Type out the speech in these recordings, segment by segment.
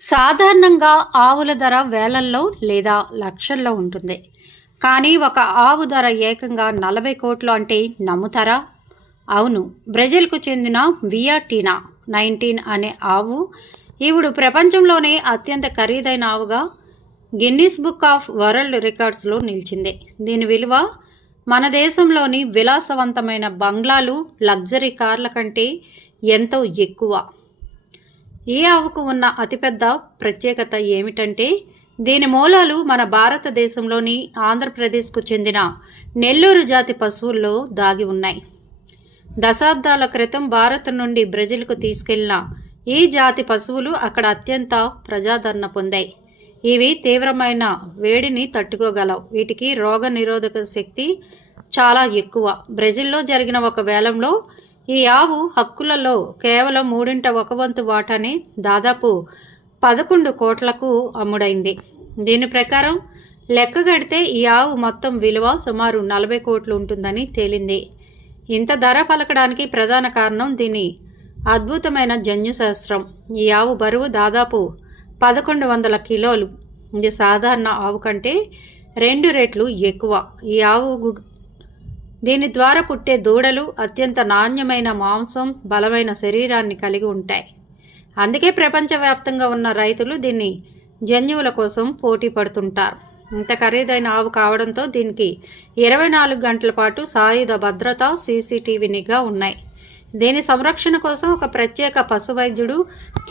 సాధారణంగా ఆవుల ధర వేలల్లో లేదా లక్షల్లో ఉంటుంది. కానీ ఒక ఆవు ధర ఏకంగా 40 కోట్లు అంటే నమ్ముతారా? అవును, బ్రెజిల్కు చెందిన వియాటీనా 19 అనే ఆవు ఇప్పుడు ప్రపంచంలోనే అత్యంత ఖరీదైన ఆవుగా గిన్నిస్ బుక్ ఆఫ్ వరల్డ్ రికార్డ్స్లో నిలిచింది. దీని విలువ మన దేశంలోని విలాసవంతమైన బంగ్లాలు, లగ్జరీ కార్ల కంటే ఎంతో ఎక్కువ. ఈ ఆవుకు ఉన్న అతిపెద్ద ప్రత్యేకత ఏమిటంటే దీని మూలాలు మన భారతదేశంలోని ఆంధ్రప్రదేశ్కు చెందిన నెల్లూరు జాతి పశువుల్లో దాగి ఉన్నాయి. దశాబ్దాల క్రితం భారత్ నుండి బ్రెజిల్కు తీసుకెళ్లిన ఈ జాతి పశువులు అక్కడ అత్యంత ప్రజాదరణ పొందాయి. ఇవి తీవ్రమైన వేడిని తట్టుకోగలవు. వీటికి రోగ నిరోధక శక్తి చాలా ఎక్కువ. బ్రెజిల్లో జరిగిన ఒక వేలంలో ఈ ఆవు హక్కులలో కేవలం 1/3 వాటానే దాదాపు 11 కోట్లకు అమ్ముడైంది. దీని ప్రకారం లెక్కగడితే ఈ ఆవు మొత్తం విలువ సుమారు 40 కోట్లు ఉంటుందని తేలింది. ఇంత ధర పలకడానికి ప్రధాన కారణం దీని అద్భుతమైన జన్యుశాస్త్రం. ఈ ఆవు బరువు దాదాపు 1100 కిలోలు. ఇది సాధారణ ఆవు కంటే 2 రెట్లు ఎక్కువ. ఈ ఆవు దీని ద్వారా పుట్టే దూడలు అత్యంత నాణ్యమైన మాంసం, బలమైన శరీరాన్ని కలిగి ఉంటాయి. అందుకే ప్రపంచవ్యాప్తంగా ఉన్న రైతులు దీన్ని జన్యువుల కోసం పోటీ పడుతుంటారు. ఇంత ఖరీదైన ఆవు కావడంతో దీనికి 24 గంటల పాటు సాయుధ భద్రత, సీసీటీవీ నిఘా ఉన్నాయి. దీని సంరక్షణ కోసం ఒక ప్రత్యేక పశు వైద్యుడు,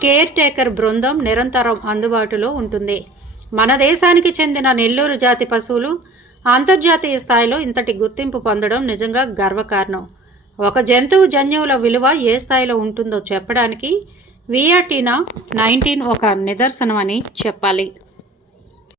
కేర్ టేకర్ బృందం నిరంతరం అందుబాటులో ఉంటుంది. మన దేశానికి చెందిన నెల్లూరు జాతి పశువులు అంతర్జాతీయ స్థాయిలో ఇంతటి గుర్తింపు పొందడం నిజంగా గర్వకారణం. ఒక జంతువు జన్యువుల విలువ ఏ స్థాయిలో ఉంటుందో చెప్పడానికి వియాటీనా 19 ఒక నిదర్శనం అని చెప్పాలి.